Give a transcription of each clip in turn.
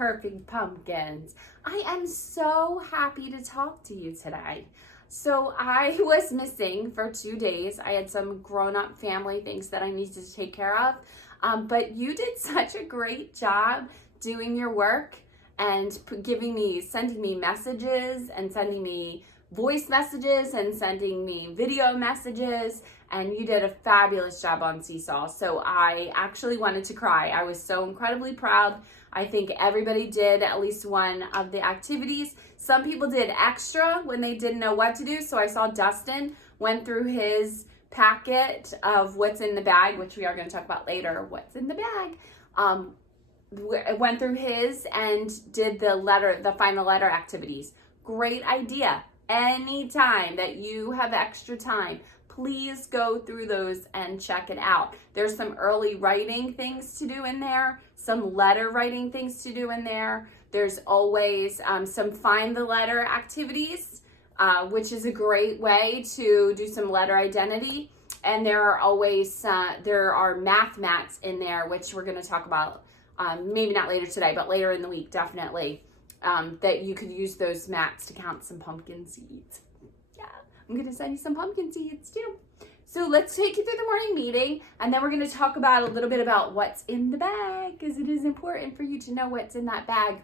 perfect pumpkins. I am so happy to talk to you today. So I was missing for 2 days. I had some grown-up family things that I needed to take care of. But you did such a great job doing your work and sending me messages and sending me voice messages and sending me video messages, and you did a fabulous job on Seesaw. So I actually wanted to cry. I was so incredibly proud. I think everybody did at least one of the activities. Some people did extra when they didn't know what to do. So I saw Dustin went through his packet of what's in the bag, which we are going to talk about later, what's in the bag. Went through his and did the final letter activities. Great idea. Anytime that you have extra time, please go through those and check it out. There's some early writing things to do in there, some letter writing things to do in there. There's always some find the letter activities, which is a great way to do some letter identity. And there are always, there are math mats in there, which we're going to talk about, maybe not later today, but later in the week, definitely. That you could use those mats to count some pumpkin seeds. Yeah, I'm going to send you some pumpkin seeds too. So let's take you through the morning meeting, and then we're going to talk about a little bit about what's in the bag, because it is important for you to know what's in that bag.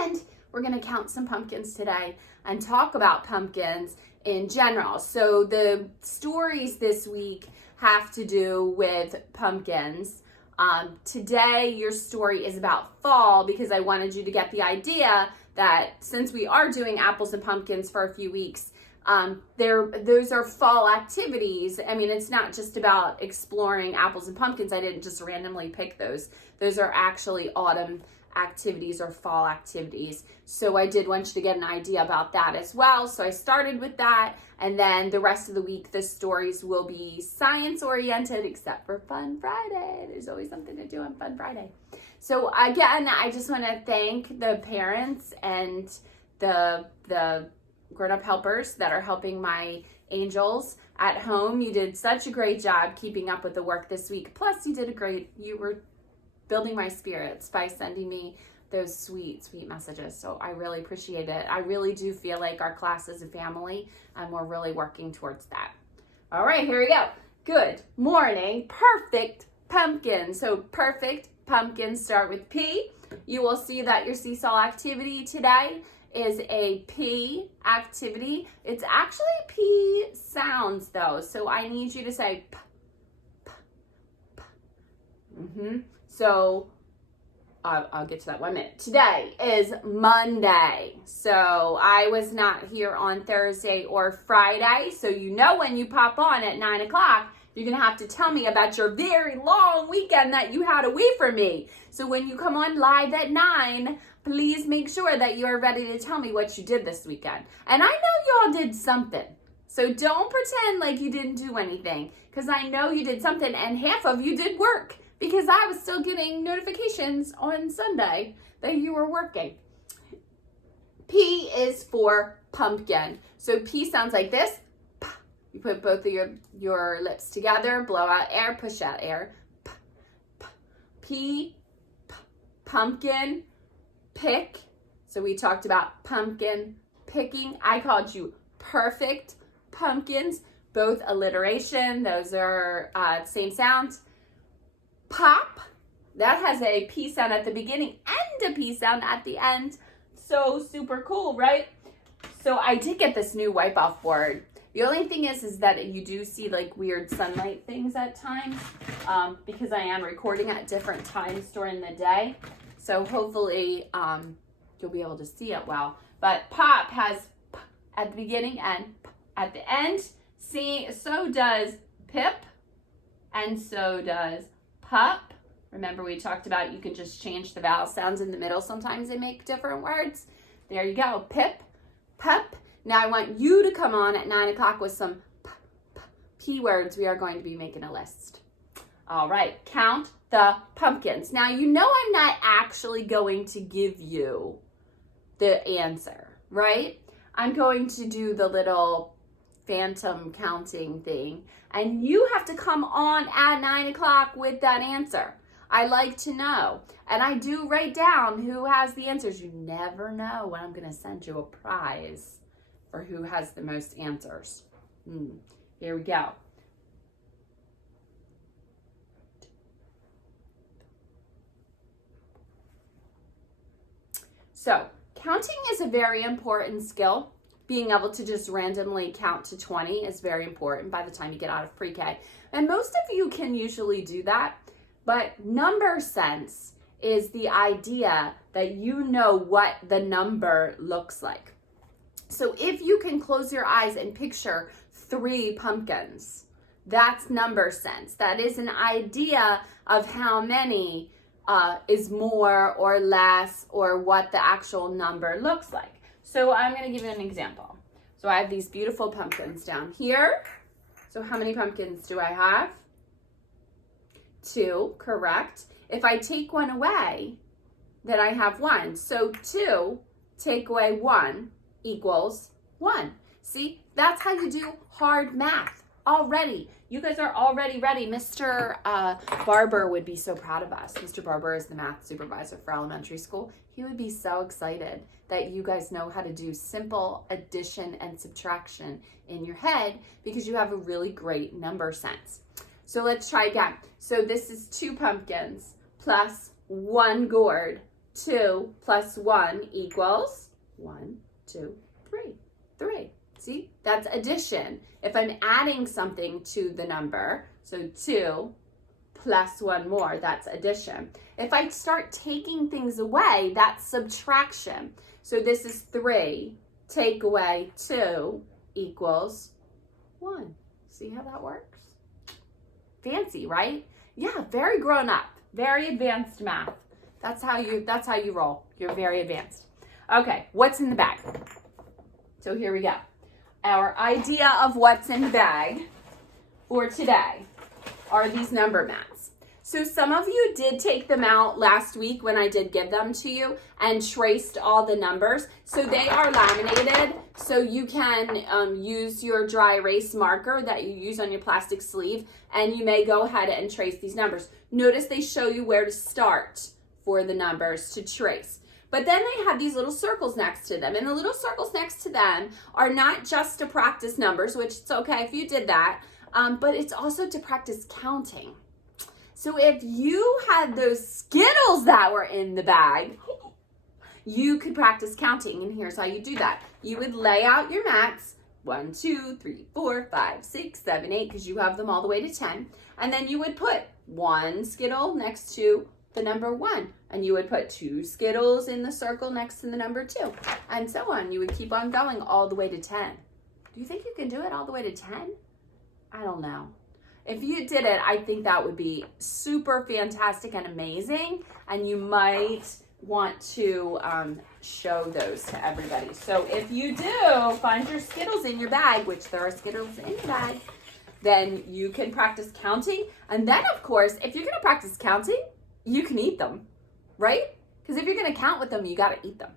And we're going to count some pumpkins today and talk about pumpkins in general. So the stories this week have to do with pumpkins. Today, your story is about fall, because I wanted you to get the idea that since we are doing apples and pumpkins for a few weeks, those are fall activities. I mean, it's not just about exploring apples and pumpkins. I didn't just randomly pick those. Those are actually autumn activities or fall activities. So I did want you to get an idea about that as well. So I started with that, and then the rest of the week the stories will be science oriented, except for Fun Friday. There's always something to do on Fun Friday. So again, I just want to thank the parents and the grown-up helpers that are helping my angels at home. You did such a great job keeping up with the work this week. Plus you were building my spirits by sending me those sweet messages. So I really appreciate it. I really do feel like our class is a family, and we're really working towards that. All right, here we go. Good morning. Perfect pumpkin. So perfect pumpkins start with P. You will see that your Seesaw activity today is a P activity. It's actually P sounds though. So I need you to say P, P, P. So I'll get to that 1 minute. Today is Monday. So I was not here on Thursday or Friday. So you know when you pop on at 9 o'clock, you're going to have to tell me about your very long weekend that you had away from me. So when you come on live at 9, please make sure that you are ready to tell me what you did this weekend. And I know you all did something. So don't pretend like you didn't do anything, because I know you did something, and half of you did work, because I was still getting notifications on Sunday that you were working. P is for pumpkin. So P sounds like this. You put both of your lips together, blow out air, push out air. P, pumpkin, pick. So we talked about pumpkin picking. I called you perfect pumpkins, both alliteration. Those are same sounds. Pop, that has a P sound at the beginning and a P sound at the end. So super cool, right? So I did get this new wipe off board. The only thing is that you do see like weird sunlight things at times, because I am recording at different times during the day. So hopefully you'll be able to see it well. But pop has P at the beginning and P at the end. See, so does pip, and so does pup. Remember we talked about you can just change the vowel sounds in the middle. Sometimes they make different words. There you go. Pip, pup. Now I want you to come on at 9 o'clock with some P words. We are going to be making a list. All right. Count the pumpkins. Now you know I'm not actually going to give you the answer, right? I'm going to do the little phantom counting thing, and you have to come on at 9 o'clock with that answer. I like to know. And I do write down who has the answers. You never know when I'm going to send you a prize for who has the most answers. Here we go. So, counting is a very important skill. Being able to just randomly count to 20 is very important by the time you get out of pre-K. And most of you can usually do that, but number sense is the idea that you know what the number looks like. So if you can close your eyes and picture 3 pumpkins, that's number sense. That is an idea of how many is more or less, or what the actual number looks like. So I'm going to give you an example. So I have these beautiful pumpkins down here. So how many pumpkins do I have? 2, correct. If I take one away, then I have 1. So 2 take away 1 equals 1. See, that's how you do hard math already. You guys are already ready. Mr. Barber would be so proud of us. Mr. Barber is the math supervisor for elementary school. He would be so excited that you guys know how to do simple addition and subtraction in your head, because you have a really great number sense. So let's try again. So this is 2 pumpkins plus 1 gourd. 2 plus 1 equals 1, 2, 3. 3. See, that's addition. If I'm adding something to the number, so 2 plus 1 more, that's addition. If I start taking things away, that's subtraction. So this is 3, take away 2 equals 1. See how that works? Fancy, right? Yeah, very grown up, very advanced math. That's how you roll. You're very advanced. Okay, what's in the bag? So here we go. Our idea of what's in the bag for today are these number mats. So some of you did take them out last week when I did give them to you and traced all the numbers. So they are laminated, so you can use your dry erase marker that you use on your plastic sleeve, and you may go ahead and trace these numbers. Notice they show you where to start for the numbers to trace. But then they have these little circles next to them, and the little circles next to them are not just to practice numbers, which it's okay if you did that, but it's also to practice counting. So if you had those Skittles that were in the bag, you could practice counting, and here's how you do that. You would lay out your mats, 1, 2, 3, 4, 5, 6, 7, 8, because you have them all the way to 10, and then you would put 1 Skittle next to the number 1, and you would put 2 Skittles in the circle next to the number 2, and so on. You would keep on going all the way to 10. Do you think you can do it all the way to 10? I don't know. If you did it, I think that would be super fantastic and amazing, and you might want to show those to everybody. So if you do find your Skittles in your bag, which there are Skittles in your bag, then you can practice counting. And then, of course, if you're going to practice counting, you can eat them, right? Because if you're going to count with them, you got to eat them.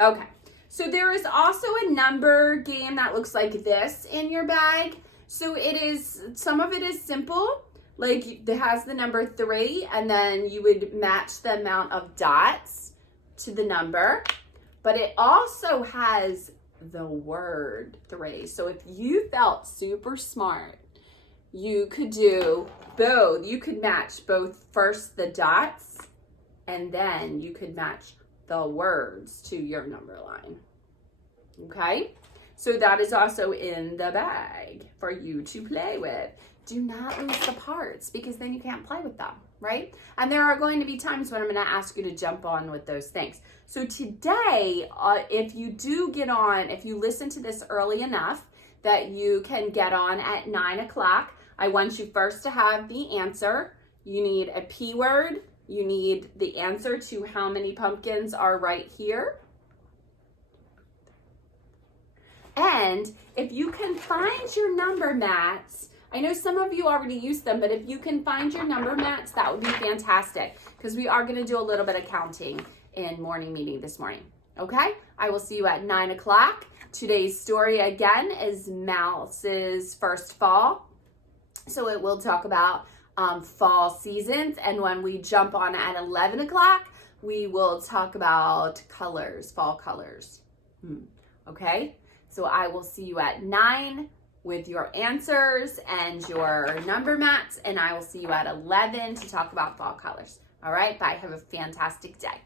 Okay, so there is also a number game that looks like this in your bag. So some of it is simple, like it has the number 3, and then you would match the amount of dots to the number, but it also has the word 3. So if you felt super smart, you could do both. You could match both first the dots, and then you could match the words to your number line. Okay? So that is also in the bag for you to play with. Do not lose the parts, because then you can't play with them, right? And there are going to be times when I'm going to ask you to jump on with those things. So today, if you listen to this early enough that you can get on at 9 o'clock, I want you first to have the answer. You need a P word. You need the answer to how many pumpkins are right here. And if you can find your number mats, I know some of you already use them, but if you can find your number mats, that would be fantastic, because we are going to do a little bit of counting in morning meeting this morning. Okay? I will see you at 9 o'clock. Today's story again is Mouse's First Fall. So it will talk about fall seasons. And when we jump on at 11 o'clock, we will talk about colors, fall colors. Okay, so I will see you at 9 with your answers and your number mats, and I will see you at 11 to talk about fall colors. All right, bye. Have a fantastic day.